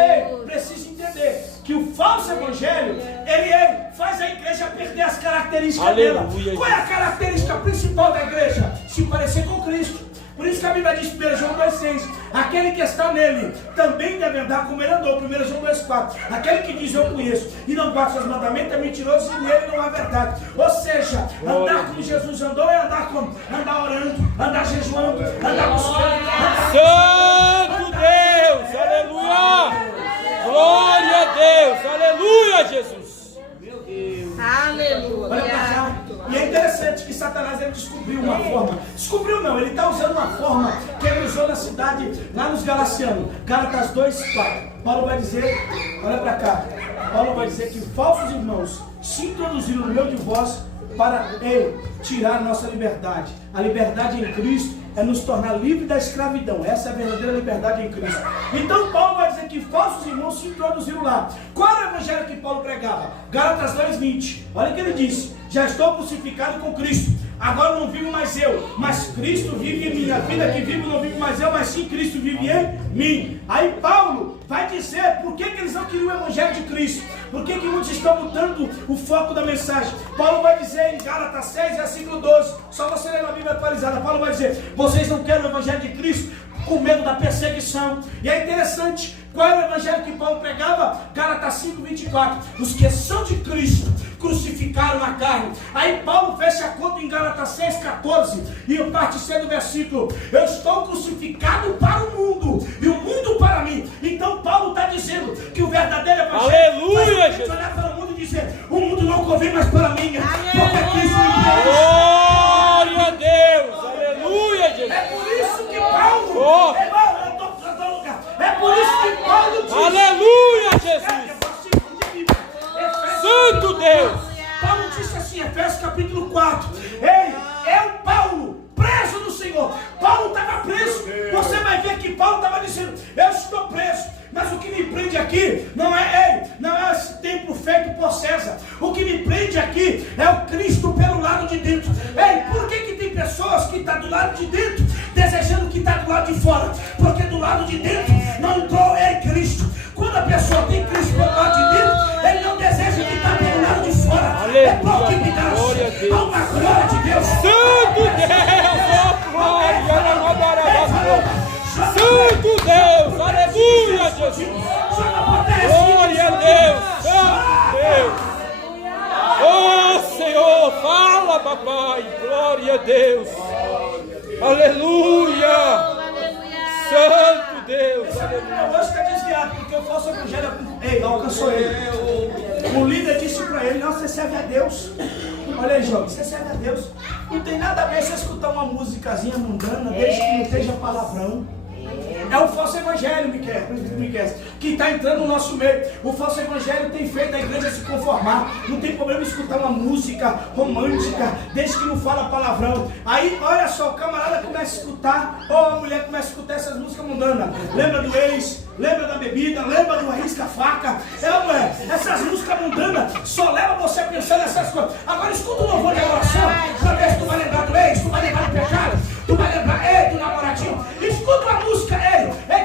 precisa entender que o falso evangelho, ele faz a igreja perder as características dela. Qual é a característica principal da igreja? Se parecer com Cristo. Por isso isso que a Bíblia diz, 1 João 2,6, aquele que está nele também deve andar como ele andou, 1 João 2,4, aquele que diz eu conheço e não guarda seus mandamentos é mentiroso e nele não há verdade. Ou seja, andar como Jesus andou é andar como? Andar orando, andar jejuando, andar buscando, Santo Deus, aleluia! Glória a Deus, aleluia, Jesus! Meu Deus! Aleluia! Olha pra cá. E é interessante que Satanás ele descobriu uma forma. Descobriu não, ele está usando uma forma que ele usou na cidade, lá nos Galacianos. Gálatas 2:4. Paulo vai dizer, olha pra cá. Paulo vai dizer que falsos irmãos se introduziram no meio de vós para tirar nossa liberdade. A liberdade em Cristo é nos tornar livres da escravidão. Essa é a verdadeira liberdade em Cristo. Então Paulo vai dizer que falsos irmãos se introduziram lá. Qual era o evangelho que Paulo pregava? Gálatas 2:20. Olha o que ele disse: já estou crucificado com Cristo. Agora não vivo mais eu, mas Cristo vive em mim. A vida que vivo não vive mais eu, mas sim Cristo vive em mim. Aí Paulo vai dizer por que eles não queriam o evangelho de Cristo. Por que muitos estão mudando o foco da mensagem? Paulo vai dizer em Gálatas 6, versículo 12. Só você ler na Bíblia atualizada. Paulo vai dizer: vocês não querem o evangelho de Cristo com medo da perseguição. E é interessante, qual era o evangelho que Paulo pregava? Gálatas 5:24. Os que são de Cristo crucificaram a carne. Aí Paulo fecha a conta em Gálatas 6:14 e o parte C do versículo: eu estou crucificado para o mundo e o mundo para mim. Então Paulo está dizendo que o verdadeiro evangelho aleluia, faz olhar para o mundo e dizer: o mundo não convém mais para mim, porque Cristo me deu. Glória a Deus, aleluia, Jesus. É por isso que Paulo, é por isso que Paulo diz, aleluia, Jesus. Santo Deus! Paulo disse assim, Efésios capítulo 4: ei, eu Paulo, preso do Senhor. Paulo estava preso. Você vai ver que Paulo estava dizendo: eu estou preso, mas o que me prende aqui não é esse templo feito por César. O que me prende aqui é o Cristo pelo lado de dentro. Ei, por que tem pessoas que estão do lado de dentro desejando que está do lado de fora? Porque do lado de dentro não entrou Cristo. Quando a pessoa tem Cristo pelo lado de dentro, ele não deseja que está pelo lado de fora. Aleluia. É proximidade. Há uma glória de Deus. Santo Deus, oh glória, Santo Deus, aleluia, Jesus. Glória a Deus, Santo Deus. Oh Senhor, fala, papai. Glória a Deus. Aleluia. Santo Deus, aleluia. Hoje está desviado, porque o falso evangelho alcançou ele. O líder disse para ele: não, você serve a Deus. Olha aí, jovem, você serve a Deus. Não tem nada a ver você escutar uma musicazinha mundana, desde que não esteja palavrão. É o falso evangelho, Miquel, que está entrando no nosso meio. O falso evangelho tem feito a igreja se conformar. Não tem problema escutar uma música romântica, desde que não fala palavrão. Aí, olha só, o camarada começa a escutar, ou a mulher começa a escutar essas músicas mundanas. Lembra do ex, lembra da bebida, lembra do arrisca-faca. Mulher, essas músicas mundanas só levam você a pensar nessas coisas. Agora escuta o louvor de oração, para ver se tu vai lembrar do ex, tu vai lembrar do pecado, tu vai lembrar, do namoradinho. Escuta a música,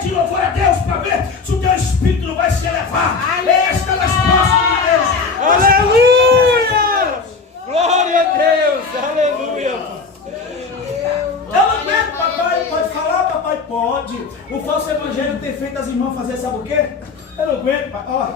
de louvor a Deus, para ver se o teu espírito não vai se elevar. Está mais próximo de Deus. Aleluia! Glória a Deus, aleluia. Eu não aguento, papai. Pode falar, papai? Pode. O falso evangelho tem feito as irmãs fazer, sabe o quê? Eu não aguento, pai. Ó,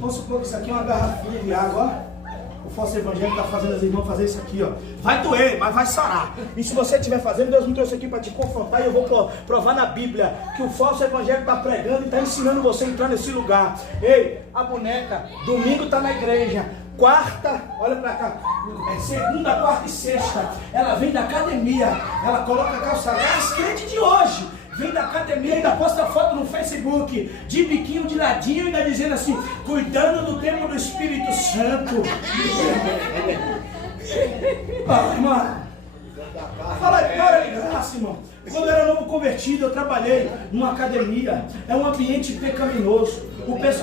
vamos supor que isso aqui é uma garrafinha de água, ó. O falso evangelho está fazendo as irmãs fazer isso aqui, ó. Vai doer, mas vai sarar. E se você estiver fazendo, Deus me trouxe aqui para te confrontar. E eu vou provar na Bíblia que o falso evangelho está pregando e está ensinando você a entrar nesse lugar. Ei, a boneca, domingo está na igreja. Quarta, olha pra cá, segunda, quarta e sexta, ela vem da academia, ela coloca a calça larga, crente de hoje, vem da academia e ainda posta foto no Facebook, de biquinho de ladinho, ainda dizendo assim: cuidando do templo do Espírito Santo. Irmã, fala de glória de graça, irmão. Quando eu era novo convertido, eu trabalhei numa academia. É um ambiente pecaminoso.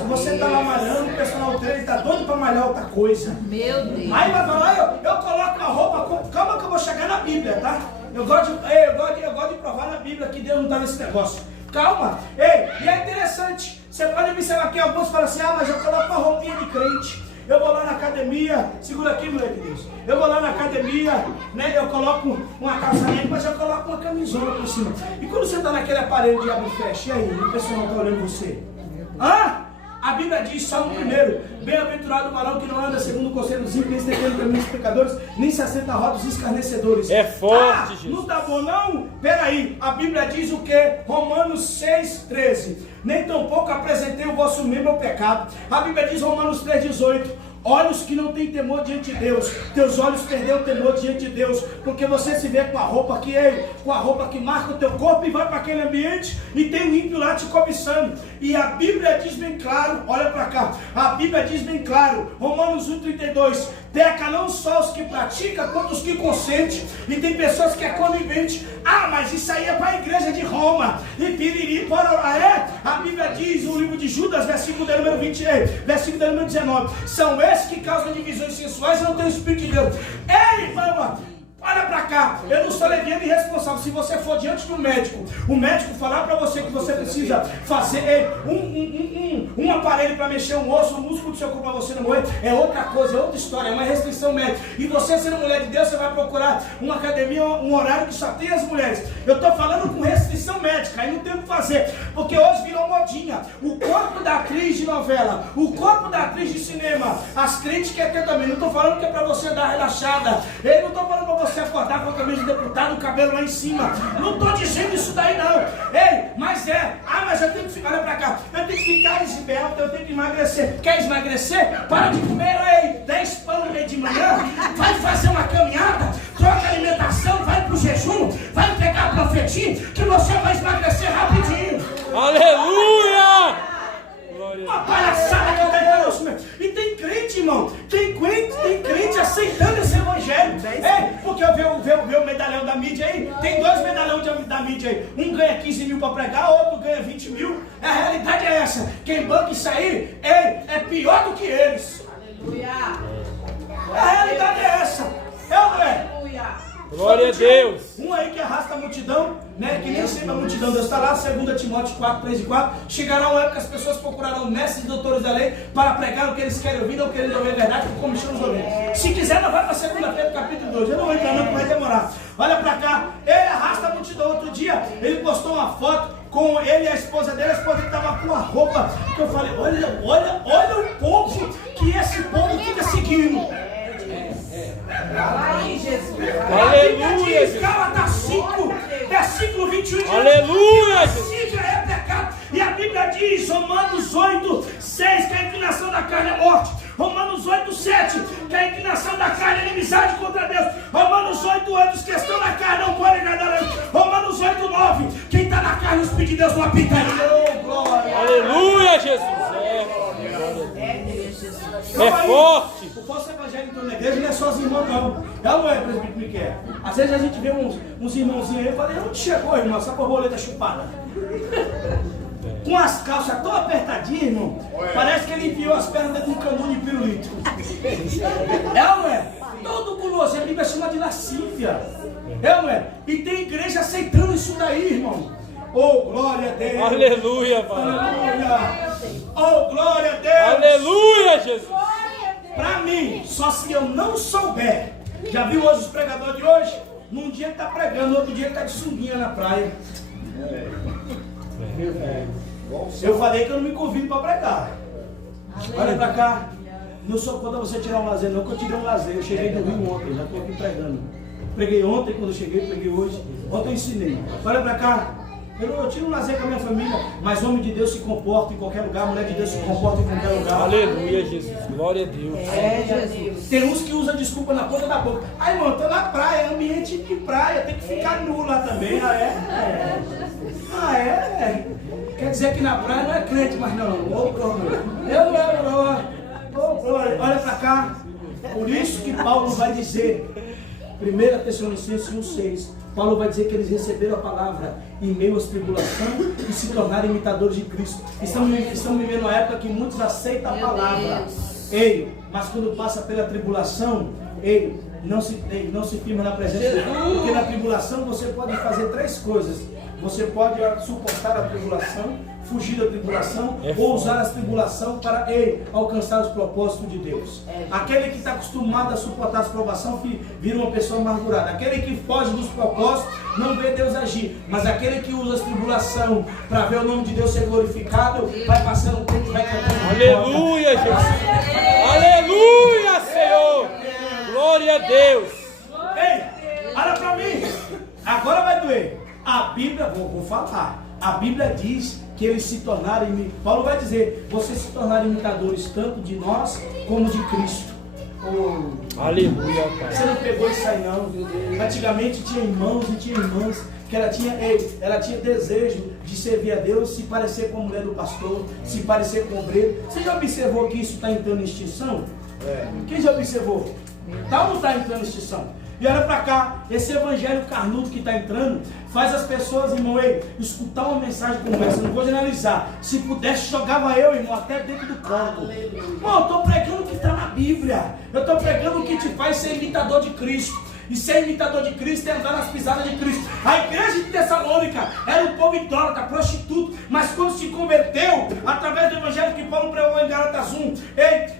Você está lá malhando, o personal trainer está doido para malhar outra coisa. Meu Deus. Aí vai falar: eu coloco a roupa, calma que eu vou chegar na Bíblia, tá? Eu gosto de provar na Bíblia que Deus não está nesse negócio. Calma. Ei, e é interessante. Você pode observar que alguns falam assim: mas eu coloco a roupinha de crente. Eu vou lá na academia, segura aqui, mulher de Deus. Eu vou lá na academia, né? Eu coloco uma calça nele, mas eu coloco com uma camisola por cima. E quando você está naquele aparelho de abre e fecha, e aí? O pessoal não está olhando você? Hã? A Bíblia diz, Salmo 1, bem-aventurado o varão que não anda segundo o conselho dos ímpios, nem segundo o caminho dos pecadores, nem se assenta à roda dos escarnecedores. É forte, Jesus. Não tá bom não? Peraí, a Bíblia diz o que? Romanos 6,13. Nem tampouco apresentei o vosso membro ao pecado. A Bíblia diz, Romanos 3,18. Olhos que não têm temor diante de Deus. Teus olhos perderam o temor diante de Deus. Porque você se vê com a roupa que marca o teu corpo e vai para aquele ambiente e tem um ímpio lá te cobiçando. E a Bíblia diz bem claro, olha para cá. A Bíblia diz bem claro, Romanos 1,32. Peca não só os que praticam, quanto os que consentem. E tem pessoas que é conivente. Ah, mas isso aí é para a igreja de Roma. E piriri, a Bíblia diz no livro de Judas, versículo de número 20, versículo de número 19. São esses que causam divisões sensuais e não tem o Espírito de Deus. Ei, irmã, olha pra cá, eu não sou leviano e responsável. Se você for diante do médico, o médico falar pra você que você precisa fazer um aparelho pra mexer um osso, um músculo do seu corpo pra você não morrer, é outra coisa, é outra história, é uma restrição médica. E você sendo mulher de Deus, você vai procurar uma academia, um horário que só tem as mulheres. Eu tô falando com restrição médica, aí não tem o que fazer, porque hoje virou modinha. O corpo da atriz de novela, o corpo da atriz de cinema, as crentes querem ter também. Não tô falando que é pra você dar relaxada, eu não tô falando pra você acordar com a camisa de deputado, o cabelo lá em cima. Não estou dizendo isso daí não. Ei, mas é. Ah, mas eu tenho que ficar, olha pra cá. Eu tenho que ficar esbelto, eu tenho que emagrecer. Quer emagrecer? Para de comer, 10 pão no meio de manhã. Vai fazer uma caminhada, troca alimentação, vai pro jejum, vai pegar a profetinha, que você vai emagrecer rapidinho. Aleluia! Uma palhaçada que tá em Deus mesmo. E tem crente, irmão. Tem crente aceitando esse evangelho. Porque eu vejo o medalhão da mídia aí. Tem 2 medalhões da mídia aí. Um ganha 15 mil para pregar, outro ganha 20 mil. A realidade é essa. Quem banca isso aí, é pior do que eles. Aleluia. A realidade é essa. Aleluia. Glória a Deus. Um aí que arrasta a multidão, né? Que nem sempre a multidão Deus está lá, 2 Timóteo 4, 3 e 4. Chegará uma época que as pessoas procurarão mestres e doutores da lei para pregar o que eles querem ouvir, não querem ouvir a verdade, como estamos ouvindo. Se quiser, nós vamos para 2 Pedro capítulo 2. Eu não vou entrar não, porque vai demorar. Olha para cá, ele arrasta a multidão. Outro dia, ele postou uma foto com ele e a esposa dele estava com a roupa, que eu falei, olha o povo que esse povo fica seguindo. Aí, Jesus. Aleluia, Jesus. Gálatas 5, versículo 21. Aleluia, Jesus. É pecado. E a Bíblia diz, Romanos 8, 6, que a inclinação da carne é morte. Romanos 8, 7, que a inclinação da carne é inimizade contra Deus. Romanos 8, 8, os que estão na carne não podem agradar a Deus. Romanos 8, 9, quem está na carne, os filhos de Deus não apitaria. Oh, glória. Aleluia, Jesus. É forte. O falso evangelho entrou na igreja não é só os irmãos, não. Não é, presbítero Miquel. Às vezes a gente vê uns irmãozinhos aí e fala, onde chegou, irmão? Essa borboleta chupada. Com as calças tão apertadinhas, irmão. Parece que ele enfiou as pernas dentro de um canudo de pirulito. Não é? Todo guloso, a Bíblia chama de lascívia. Não é? E tem igreja aceitando isso daí, irmão. Oh, glória a Deus. Aleluia, Pai. Aleluia. Oh, glória a Deus. Aleluia, Jesus. Para mim, só se eu não souber. Já viu hoje os pregadores de hoje? Num dia ele está pregando, no outro dia ele está de sunguinha na praia. Eu falei que eu não me convido para pregar. Olha para cá. Não sou contra você tirar um lazer, não, que eu tirei um lazer. Eu cheguei do Rio ontem, já estou aqui pregando. Preguei ontem, quando eu cheguei, preguei hoje. Ontem eu ensinei. Olha para cá. Eu tiro um lazer com a minha família, mas homem de Deus se comporta em qualquer lugar, mulher de Deus se comporta em qualquer lugar. Aleluia, Jesus. Glória a Deus. Jesus. Tem uns que usam desculpa na ponta da boca. Ai, irmão, tô na praia, ambiente de praia, tem que ficar nu lá também. Quer dizer que na praia não é crente, mas não. Ô, glória. Ô, glória. Olha pra cá. Por isso que Paulo vai dizer, 1 Tessalonicenses 1,6. Paulo vai dizer que eles receberam a palavra em meio às tribulações e se tornaram imitadores de Cristo. Estamos vivendo uma época que muitos aceitam a palavra. Mas quando passa pela tribulação, não se firma na presença de Deus. Porque na tribulação você pode fazer 3 coisas. Você pode suportar a tribulação, fugir da tribulação, ou usar a tribulação para alcançar os propósitos de Deus. Aquele que está acostumado a suportar as provações vira uma pessoa amargurada. Aquele que foge dos propósitos não vê Deus agir. Mas aquele que usa as tribulação para ver o nome de Deus ser glorificado, vai passando o tempo e vai cantando. Aleluia, Jesus. Aleluia, Senhor. Glória a Deus. Ei, olha para mim. Agora vai doer. A Bíblia, vou falar. A Bíblia diz que eles se tornaram, Paulo vai dizer, vocês se tornaram imitadores tanto de nós como de Cristo. Aleluia, Pai. Você não pegou isso aí não. Antigamente tinha irmãos e tinha irmãs que ela tinha desejo de servir a Deus, se parecer com a mulher do pastor, se parecer com o obreiro. Você já observou que isso está entrando em extinção? Quem já observou? Tá ou não está entrando em extinção? E olha para cá, esse evangelho carnudo que está entrando, faz as pessoas, irmão, escutar uma mensagem como essa. Não vou generalizar. Se pudesse, jogava eu, irmão, até dentro do campo. Irmão, eu estou pregando o que está na Bíblia. Eu estou pregando o que te faz ser imitador de Cristo. E ser imitador de Cristo é andar nas pisadas de Cristo. A igreja de Tessalônica era um povo idólatra, prostituto. Mas quando se converteu, através do evangelho que Paulo pregou em Gálatas 1, em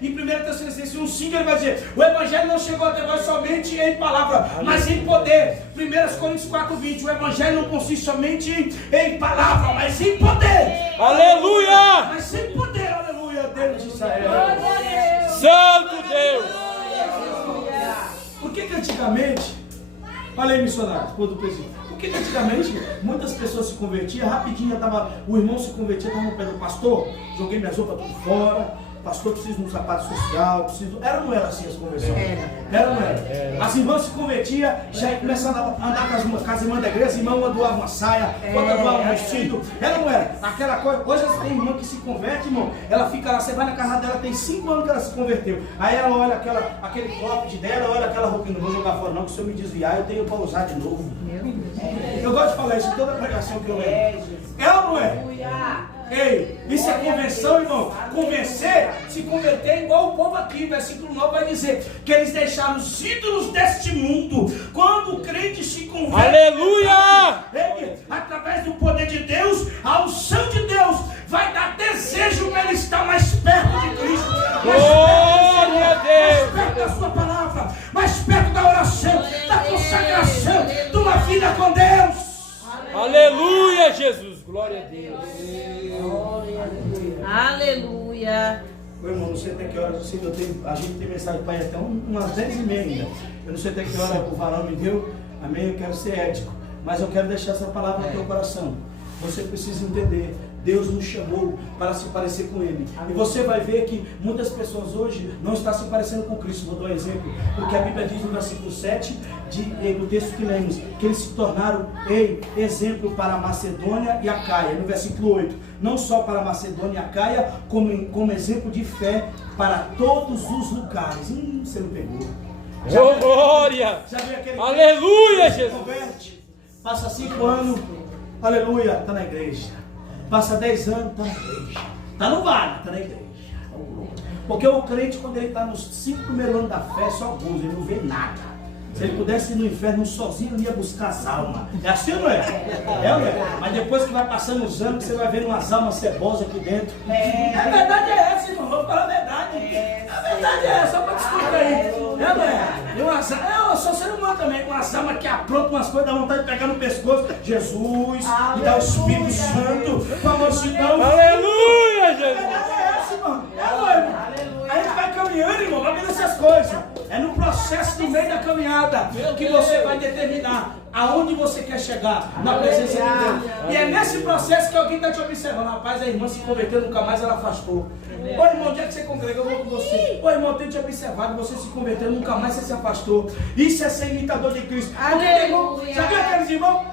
1 Tessalonicenses 1:5, ele vai dizer: o evangelho não chegou até nós somente em palavra, mas em poder. 1 Coríntios 4:20, o evangelho não consiste somente em palavra, mas em poder. Aleluia! Mas em poder, aleluia, Deus de Israel. Santo Deus! Por que antigamente, olha aí, missionário, quando presídio, por que antigamente muitas pessoas se convertiam, rapidinho o irmão se convertia, estava no pé do pastor, joguei minhas roupas tudo fora, pastor precisa de um sapato social, era ou não era assim as conversões? Era ou não era? As irmãs se convertiam, já começavam a andar com as irmãs da igreja, as irmãs doavam uma saia, outra doava um vestido, era ou não era? Aquela coisa, hoje tem irmã que se converte, irmão, ela fica lá, você vai na casa dela, tem 5 anos que ela se converteu, aí ela olha aquele cropped dela, olha aquela roupinha, não vou jogar fora não, que se eu me desviar eu tenho para usar de novo. Eu gosto de falar isso em toda pregação que eu leio. É ou não é? Ei, isso é conversão, irmão. Se converter é igual o povo aqui. Versículo 9 vai dizer que eles deixaram os ídolos deste mundo. Quando o crente se converte, aleluia! Através do poder de Deus, a unção de Deus vai dar desejo para ele estar mais perto de Cristo. Glória a Deus! Mais perto da sua palavra, mais perto da oração, da consagração, de uma vida com Deus. Aleluia, Jesus! Glória a Deus! Aleluia! Ô, irmão, não sei até que hora, a gente tem mensagem para ir até umas 10h30 ainda. Eu não sei até que hora o varão me deu, amém? Eu quero ser ético, mas eu quero deixar essa palavra no teu coração. Você precisa entender, Deus nos chamou para se parecer com Ele. E você vai ver que muitas pessoas hoje não estão se parecendo com Cristo. Vou dar um exemplo, porque a Bíblia diz no versículo 7 do texto que lemos, que eles se tornaram exemplo para a Macedônia e a Caia. No versículo 8, não só para a Macedônia e a Caia, como exemplo de fé para todos os lugares. Você não pegou. Oh, glória! Já viu aquele aleluia, que Jesus! converte, passa 5 anos, aleluia, está na igreja. Passa 10 anos, está na igreja. Está no vale, está na igreja. Porque o crente, quando ele está nos 5 primeiros anos da fé, só alguns, ele não vê nada. Se ele pudesse ir no inferno sozinho, ele ia buscar as almas. É assim ou não é? É ou não é? Mas depois que vai passando os anos, você vai vendo umas almas cebosas aqui dentro. A verdade é essa, irmão. Vou falar a verdade. A verdade é essa, só para te explicar aí. É ou não é? Eu sou ser humano também. Umas almas que aprontam umas coisas, dá vontade de pegar no pescoço. Jesus, me dá o Espírito Santo, com a mansidão. Aleluia, Jesus! A verdade é essa, irmão. É ou não é, irmão? A gente vai caminhando, irmão, vai vendo essas coisas. É no processo do meio da caminhada que você vai determinar aonde você quer chegar na presença de Deus. E é nesse processo que alguém está te observando. Rapaz, a irmã se converteu, nunca mais ela afastou. Ô irmão, onde é que você congrega? Eu vou com você. Ô irmão, eu tenho te observado, você se converteu, nunca mais você se afastou. Isso é ser imitador de Cristo. Porque, já viu aqueles irmãos?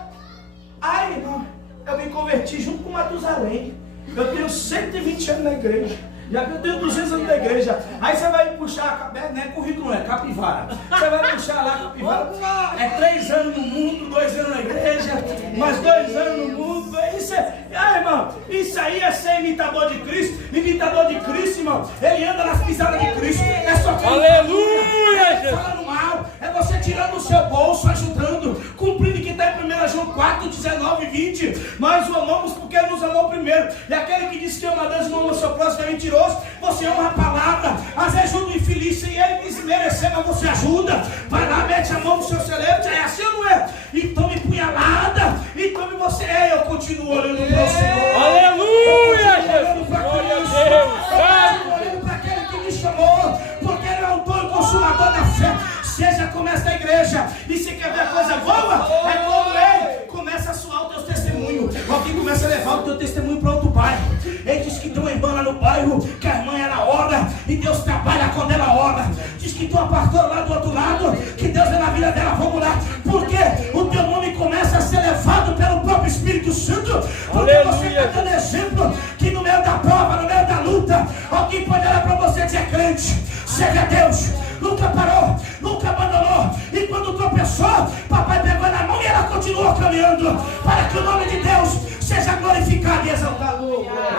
Ai, irmão, eu me converti junto com Matusalém. Eu tenho 120 anos na igreja. Já que eu tenho 200 anos da igreja. Aí você vai puxar, não é currículo, não é capivara. Você vai puxar lá capivara. É 3 anos no mundo, 2 anos na igreja, mais 2 anos no mundo. Isso irmão, isso aí é ser imitador de Cristo. Imitador de Cristo, irmão, ele anda nas pisadas de Cristo. É só que aleluia, ele fala no mal. É você tirando o seu bolso, ajudando, cumprindo o que está em 1 João 4, 19 e 20. Nós o amamos porque Ele nos amou primeiro. E aquele que diz que ama a Deus e não ama o seu próximo é mentiroso. Você honra a palavra, às vezes ajuda o infeliz sem ele desmerecer, mas você ajuda. Vai lá, mete a mão no seu celebre, é assim ou não é? E tome punhalada, e tome você. Eu continuo olhando para o Senhor. Aleluia, Jesus. Glória a Deus. Olhando para aquele que me chamou, porque Ele é o autor e consumador da fé. Seja como esta igreja. E se quer ver coisa boa, é quando Ele começa a suar o teu testemunho. Alguém começa a levar o teu testemunho para outro bairro. Ele diz que tem uma irmã lá no bairro, que a irmã ela ora, e Deus trabalha quando ela ora. Diz que tem uma pastora lá do outro lado, que Deus é na vida dela. Vamos lá, porque o teu nome começa a ser levado pelo próprio Espírito Santo. Porque você está dando exemplo que no meio da prova, no meio da luta, alguém pode olhar para você e dizer: crente, seja Deus, nunca parou, nunca abandonou. E quando tropeçou, papai pegou na mão e ela continuou caminhando, para que o nome de Deus seja glorificado e exaltado.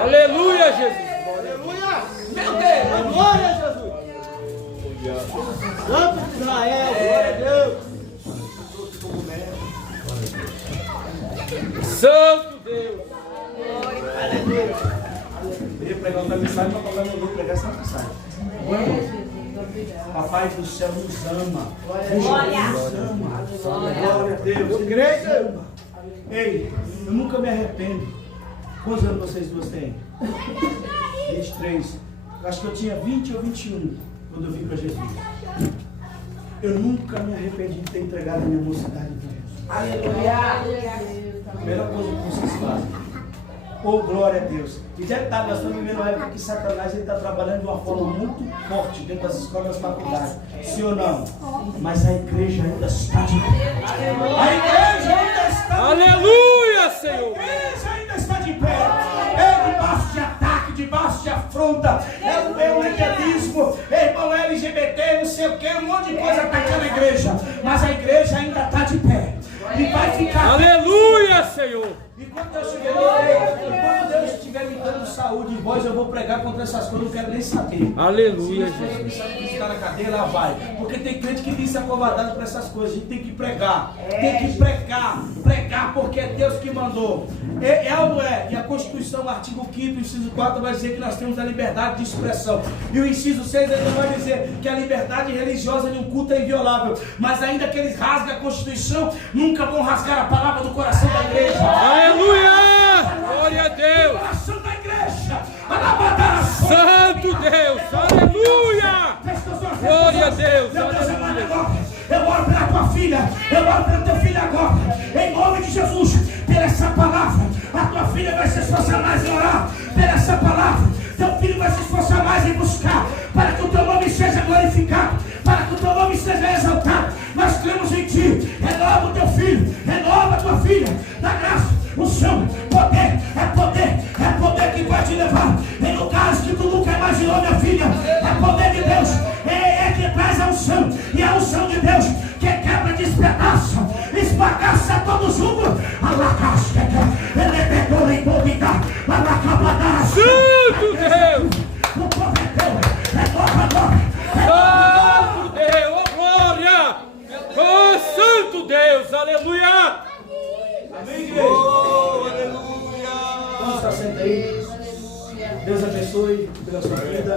Aleluia, Jesus. Aleluia. Meu Deus, Glória a Jesus. Santo de Israel. Glória a Deus. Santo Deus. eu ia pregar outra mensagem, mas papai mandou pregar essa mensagem. Papai do céu nos ama. Nos ama. Glória a Deus. Eu creio. Ei, eu nunca me arrependo. Quantos anos vocês duas têm? 23. Acho que eu tinha 20 ou 21 quando eu vim para Jesus. Eu nunca me arrependi de ter entregado a minha mocidade para Deus. Aleluia. Primeira coisa que vocês fazem. Oh, glória a Deus. E já está, nós estamos vivendo uma época que Satanás está trabalhando de uma forma muito forte dentro das escolas e faculdades. Sim ou não? Mas a igreja ainda está de pé. A igreja ainda está de pé. Aleluia, Senhor. A igreja ainda está de pé. É debaixo de ataque, debaixo de afronta. É o legalismo. Irmão LGBT, não sei o que, um monte de coisa atacando a igreja. Mas a igreja ainda está de pé. E vai ficar. Aleluia, Senhor. E quando Deus estiver me dando saúde e voz, eu vou pregar contra essas coisas, eu não quero nem saber. Aleluia, Se Jesus. você sabe que está na cadeia, lá vai. Porque tem crente que diz acovardado para essas coisas. A gente tem que pregar. Tem que pregar, porque é Deus que mandou. É ou não é? E a Constituição, artigo 5º, inciso 4, vai dizer que nós temos a liberdade de expressão. E o inciso 6 ainda vai dizer que a liberdade religiosa de um culto é inviolável. Mas ainda que eles rasguem a Constituição, nunca vão rasgar a palavra do coração da igreja. Aleluia! Glória a Deus! Coração da igreja! Santo Deus! Aleluia! Glória a Deus! Eu oro pela tua filha, eu oro pelo teu filho agora, em nome de Jesus, pela essa palavra. A tua filha vai se esforçar mais em orar, pela essa palavra. Teu filho vai se esforçar mais em buscar, para que o teu nome seja glorificado, para que o teu nome seja exaltado. Nós cremos em ti. Renova o teu filho, renova a tua filha, da graça, o seu poder, é poder que vai te levar em lugares que tu nunca imaginou, minha filha. É poder de Deus, é que traz a unção, e a unção de Deus que quebra, despedaça, esbagaça todo jugo. Santo Deus! O povo é teu, é tua agora. Santo Deus! Oh, glória! Oh, Santo Deus! Aleluia! Amém, igreja? Oh, aleluia. Vamos estar sentando aí. Deus abençoe pela sua vida.